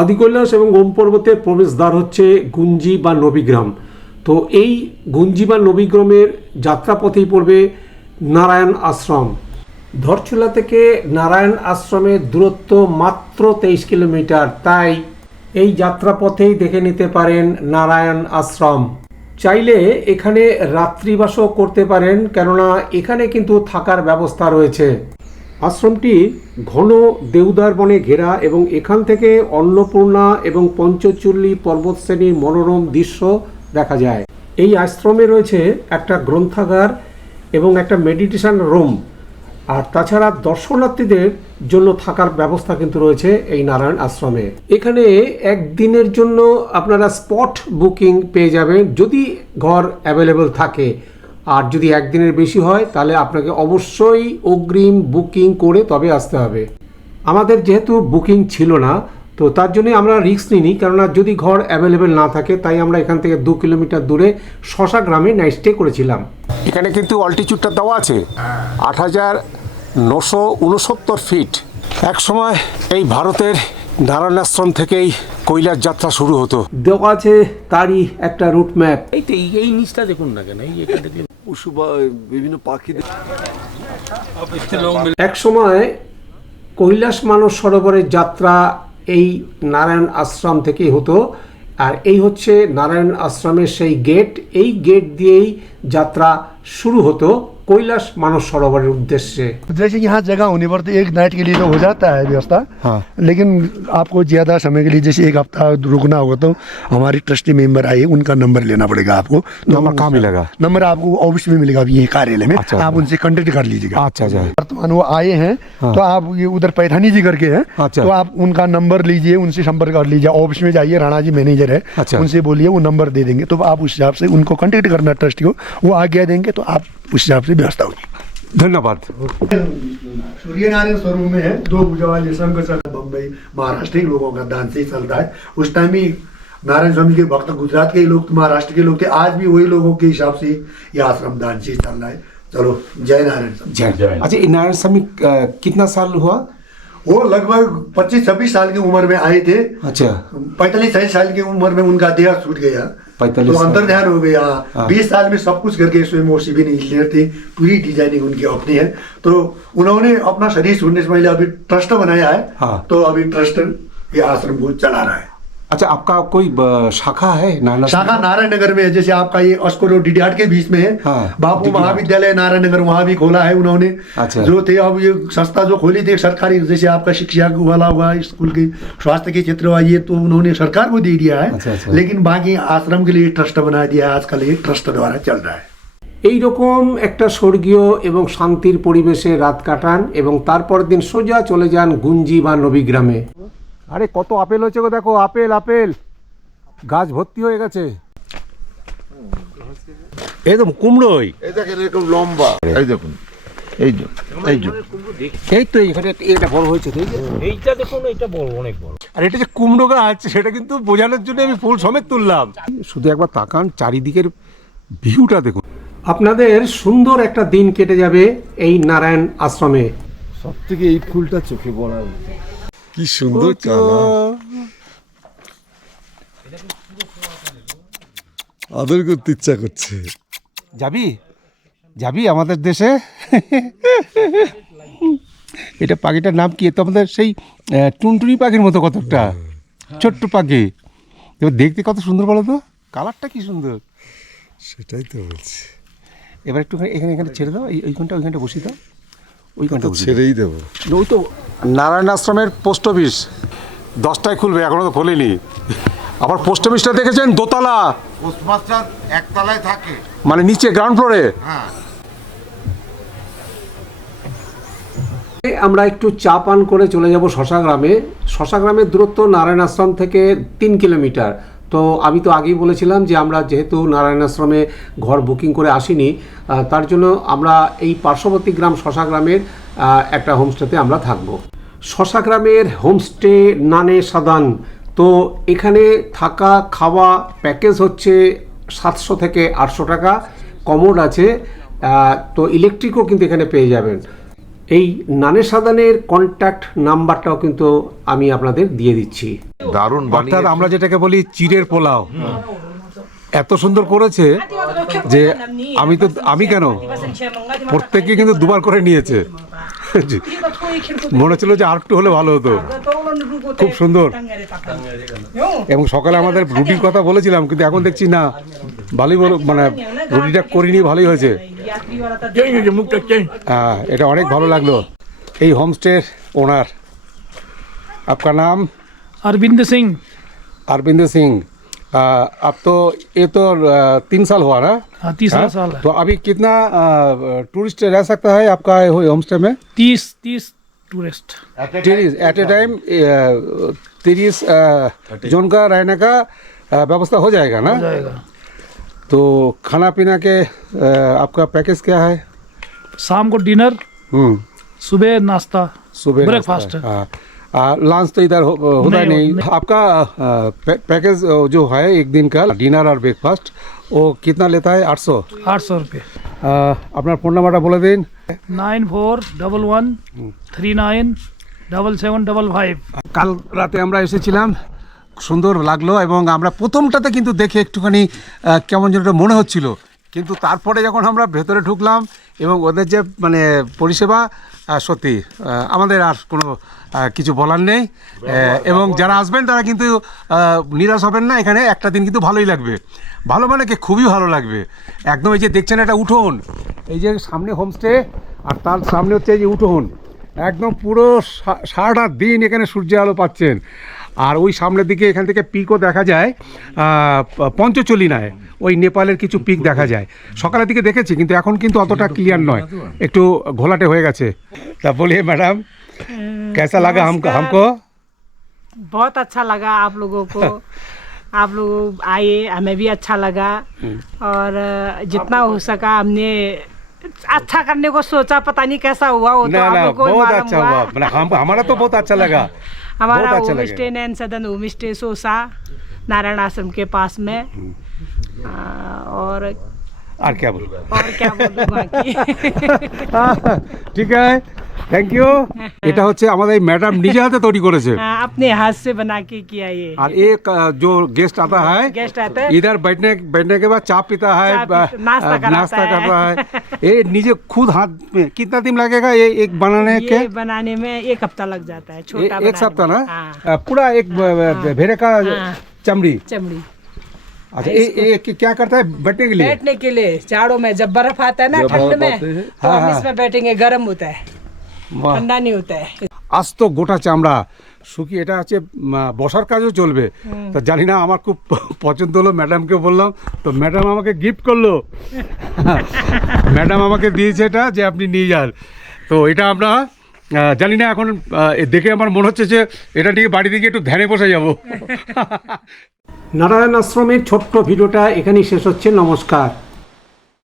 আদিকৈলাস এবং ওম পর্বতের প্রবেশদ্বার হচ্ছে গুঞ্জি বা নবীগ্রাম। তো এই গুঞ্জি বা নবীগ্রামের যাত্রাপথেই পড়বে নারায়ণ আশ্রম। ধরচুলা থেকে নারায়ণ আশ্রমের দূরত্ব মাত্র 23 কিলোমিটার, তাই এই যাত্রাপথেই দেখে নিতে পারেন নারায়ণ আশ্রম। চাইলে এখানে রাত্রিবাসও করতে পারেন, কেননা এখানে কিন্তু থাকার ব্যবস্থা রয়েছে। আশ্রমটি ঘন দেওদার বনে ঘেরা এবং এখান থেকে অন্নপূর্ণা এবং পঞ্চচূল্লী পর্বতশ্রেণীর মনোরম দৃশ্য দেখা যায়। এই আশ্রমে রয়েছে একটা গ্রন্থাগার এবং একটা মেডিটেশন রুম, আর তাছাড়া দর্শনার্থীদের জন্য থাকার ব্যবস্থা কিন্তু রয়েছে এই নারায়ণ আশ্রমে। এখানে একদিনের জন্য আপনারা স্পট বুকিং পেয়ে যাবেন যদি ঘর অ্যাভেলেবল থাকে, আর যদি একদিনের বেশি হয় তাহলে আপনাকে অবশ্যই অগ্রিম বুকিং করে তবে আসতে হবে। আমাদের যেহেতু বুকিং ছিল না, তো তার জন্য আমরা রিস্ক নিইনি, কেননা যদি ঘর অ্যাভেলেবেল না থাকে, তাই আমরা এখান থেকে 2 কিলোমিটার দূরে শশা গ্রামে নাইট স্টে করেছিলাম। এখানে কিন্তু অল্টিটিউডটা দেওয়া আছে 8,969 ফিট। এক সময় এই ভারতের নারায়ণ আশ্রম থেকেই কৈলাস যাত্রা শুরু হতো। দেওয়া আছে তারই একটা রুট ম্যাপ। এই নিচটা দেখুন না কেন, এটা দেখুন পশু বা বিভিন্ন পাখি। এক সময় কৈলাস মানস সরোবরের যাত্রা এই নারায়ণ আশ্রম থেকেই হতো, আর এই হচ্ছে নারায়ণ আশ্রমের সেই গেট। এই গেট দিয়েই যাত্রা শুরু হতো কৈলাস মানস সरोवर उद्देश्य। जैसे यहाँ जगह होने पर तो एक नाइट के लिए तो हो जाता है व्यवस्था, हाँ। लेकिन आपको ज़्यादा समय के लिए जैसे एक हफ्ता रुकना होगा तो हमारी ट्रस्टी मेंबर आए, उनका नंबर लेना पड़ेगा आपको। नंबर कहाँ मिलेगा? नंबर आपको ऑफिस में मिलेगा, अभी ये कार्यालय में। अच्छा, आप उनसे कॉन्टेक्ट कर लीजिएगा। अच्छा अच्छा। वर्तमान वो आए हैं, हाँ। तो आप ये उधर पैठानी जी करके हैं, अच्छा। तो आप उनका नंबर लीजिए, उनसे संपर्क कर लीजिए। ऑफिस में जाइए, राणा जी मैनेजर है, अच्छा। उनसे बोलिए, वो नंबर दे देंगे। तो आप उस हिसाब से उनको कॉन्टेक्ट करना ट्रस्टी को, वो आज्ञा देंगे तो आप उस हिसाब से व्यवस्था होगी। धन्यवाद। सूर्यनारायण स्वरूप में है 2 भुजा वाले शंकर चल बम्बई महाराष्ट्र के लोगों का दान से ही चलता है। उस टाइम ही नारायण स्वामी के भक्त गुजरात के ही लोग, महाराष्ट्र के लोग थे, आज भी वही लोगों के हिसाब से ये आश्रम दान से ही चल रहा है। चलो जय नारायण स्वामी। जय। अच्छा, ये नारायण स्वामी कितना साल हुआ? वो लगभग 25-26 साल की उम्र में आए थे। अच्छा। 45-60 साल की उम्र में उनका देह छूट गया, 45 तो अंतर ध्यान हो गया। हाँ। 20 साल में सब कुछ करके स्वयं वो सिविल इंजीनियर थे, पूरी डिजाइनिंग उनकी अपनी है। तो उन्होंने अपना शरीर छोड़ने से पहले अभी ट्रस्ट बनाया है। हाँ। तो अभी ट्रस्ट ये आश्रम को चला रहा है। अच्छा, आपका कोई शाखा है नारायण? शाखा नारायण नगर में है, जैसे आपका ये अस्को रोड डीडीआर के बीच में है। हाँ, बापू DDR। महाविद्यालय नारायण नगर वहाँ भी खोला है उन्होंने। अच्छा। जो थे अब ये संस्था जो खोली थी सरकारी, जैसे आपका शिक्षा वाला हुआ, स्कूल के स्वास्थ्य के क्षेत्र हुआ, ये तो उन्होंने सरकार को दे दिया है। अच्छा, अच्छा। लेकिन बाकी आश्रम के लिए ट्रस्ट बना दिया है, आजकल ये ट्रस्ट द्वारा चल रहा है। এই রকম একটা স্বর্গীয় এবং শান্তির পরিবেশে রাত কাটান এবং তারপর দিন সোজা চলে যান গুঞ্জি বা নবীগ্রামে। আরে কত আপেল হচ্ছে গো, দেখো আপেল আপেল, গাছ ভর্তি হয়ে গেছে। একদম কুমড়োই। এই দেখেন এরকম লম্বা, এই দেখুন, এই যে এই তো এখানে এটা বড় হয়েছে তো, এইটা দেখুন, এটা বড়, অনেক বড়। আর এটা যে কুমড়ো গাছ সেটা কিন্তু বোঝানোর জন্য আমি ফুল সমেত তুললাম। শুধু একবার তাকান, চারিদিকের ভিউটা দেখুন। আপনাদের সুন্দর একটা দিন কেটে যাবে এই নারায়ণ আশ্রমে। সব থেকে এই ফুলটা চোখে পড়ার মতো। কি সুন্দর আদর করতে ইচ্ছা করছে। যাবি যাবি আমাদের দেশে? এটা পাখিটার নাম কি? তো আমাদের সেই টুনটুনি পাখির মতো, কতটা ছোট্ট পাখি, এবার দেখতে কত সুন্দর বলো তো, কালারটা কি সুন্দর। সেটাই তো বলছি, এবার একটু এখানে এখানে ছেড়ে দাও, ওইখানটা বসিয়ে দাও, ওইখানটা ছেড়েই দেবো। ওই তো নারায়ণ আশ্রমের পোস্ট অফিস 10টায় খুলবে, এখনো তো খোলেনি। আবার পোস্ট অফিসটা দেখেছেন দোতলা, পোস্টমাস্টার একতলায় থাকে, মানে নিচে গ্রাউন্ড ফ্লোরে। হ্যাঁ। আমরা একটু চা পান করে চলে যাব শশা গ্রামে। শশা গ্রামের দূরত্ব নারায়ণ আশ্রম থেকে 3 কিলোমিটার। তো আমি তো আগেই বলেছিলাম যে আমরা যেহেতু নারায়ণ আশ্রমে ঘর বুকিং করে আসিনি, তার জন্য আমরা এই পার্শ্ববর্তী গ্রাম শশা গ্রামের একটা হোমস্টেতে আমরা থাকব। শশা গ্রামের হোমস্টে নানে সাদান। তো এখানে থাকা খাওয়া প্যাকেজ হচ্ছে 700 থেকে 800 টাকা, কমোড আছে, তো ইলেকট্রিকও কিন্তু এখানে পেয়ে যাবেন। এই নানে সাদানের কন্ট্যাক্ট নাম্বারটাও কিন্তু আমি আপনাদের দিয়ে দিচ্ছি। দারুণ অর্থাৎ বানিয়েছে। আমরা যেটাকে বলি চিড়ের পোলাও, এত সুন্দর করেছে যে আমি কেন প্রত্যেকে কিন্তু দুবার করে নিয়েছে। মনে হচ্ছিল যে আর একটু হলে ভালো হতো, খুব সুন্দর। এবং সকালে আমাদের রুটির কথা বলেছিলাম, কিন্তু এখন দেখছি না, ভালোই মানে রুটিটা করিনি, ভালোই হয়েছে। হ্যাঁ, এটা অনেক ভালো লাগলো। এই হোমস্টের ওনার, आपका नाम? अरविंद सिंह। अरविंद सिंह। अब तो ये तो 3 साल हुआ ना? हाँ, तीसरा हाँ? साल है। तो अभी कितना टूरिस्ट रह सकता है आपका होम स्टे में? 30 टूरिस्ट। 30 एट ए टाइम 30 जोन का रहने का व्यवस्था हो जाएगा ना? हो जाएगा। तो खाना पीना के आपका पैकेज क्या है? शाम को डिनर, सुबह नाश्ता, सुबह ब्रेकफास्ट। लंच तो इधर होता नहीं, नहीं। नहीं। आपका पैकेज जो है एक दिन का डिनर और ब्रेकफास्ट, वो कितना लेता है? 800। 800 रुपये। আপনার ফোন নাম্বারটা বলে দিন। 9411397755। কাল রাতে আমরা এসেছিলাম, সুন্দর লাগলো, এবং আমরা প্রথমটাতে কিন্তু দেখে একটুখানি কেমন যেন একটা মনে হচ্ছিল, কিন্তু তারপরে যখন আমরা ভেতরে ঢুকলাম এবং ওদের যে মানে পরিষেবা, সত্যি আমাদের আর কোনো কিছু বলার নেই। এবং যারা আসবেন তারা কিন্তু নিরাশ হবেন না, এখানে একটা দিন কিন্তু ভালোই লাগবে। ভালো মানে কি, খুবই ভালো লাগবে একদম। এই যে দেখছেন একটা উঠোন, এই যে সামনে হোমস্টে, আর তার সামনে হচ্ছে এই যে উঠোন, একদম পুরো সারাটা দিন এখানে সূর্যের আলো পাচ্ছেন। আর ওই সামনের দিকে এখান থেকে পিকও দেখা যায়, পঞ্চচলিনায় ওই নেপালের কিছু পিক দেখা যায়। সকালের দিকে দেখেছি, কিন্তু এখন কিন্তু অতটা ক্লিয়ার নয়, একটু ঘোলাটে হয়ে গেছে। তা বলিए मैडम, कैसा लगा हमको? बहुत अच्छा लगा आप लोगों को। आप लोग आए, हमें भी अच्छा लगा, और जितना हो सका हमने अच्छा करने को सोचा। पता नहीं कैसा हुआ हो, तो ना आप ना, लोग को बहुत मालूम अच्छा हुआ। हुआ, मतलब हमारा तो बहुत अच्छा लगा। हमारा बहुत अच्छा होम लगा। स्टे नैन सदन होम स्टे सोसा नारायण आश्रम के पास में। और क्या बोलूं? क्या बोलूं बाकी। ঠিক আছে, থ্যাংক ইউ। এটা হচ্ছে আমাদের ম্যাডাম নিজে হাতে তৈরি করেছে। हाँ, अपने हाथ से बना के किया ये। और एक जो गेस्ट आता है, गेस्ट आता है, इधर बैठने के बाद चाय पीता है, नाश्ता नाश्ता कराता करता है। ये नीचे खुद हाथ में कितना दिन लगेगा ये एक बनाने के? ये बनाने में 1 हफ्ता लग जाता है, छोटा एक बनाने सप्ताह ना? में। हाँ, पूरा एक भेड़े का हाँ। चमड़ी। चमड़ी अच्छा, ये क्या करता है बैठने के लिए? बैठने के लिए जाड़ों में, जब बर्फ आता है ना ठंड में, तो हम इसमें बैठेंगे। गर्म होता है, বাহ। ठंडा नहीं होता है। আস্ত গোটা চামড়া শুকিয়ে, এটা হচ্ছে বসার কাজও চলবে। তা জানি না, আমার খুব পছন্দ হলো, ম্যাডামকে বললাম, তো ম্যাডাম আমাকে গিফট করলো। ম্যাডাম আমাকে দিয়েছে এটা, যে আপনি নিয়ে যান। তো এটা আমরা জানি না, এখন দেখে আমার মনে হচ্ছে যে এটা নিয়ে বাড়ি থেকে একটু ধ্যানে বসে যাব। নারায়ণ আশ্রমের ছোট্ট ভিডিওটা এখানেই শেষ হচ্ছে। নমস্কার।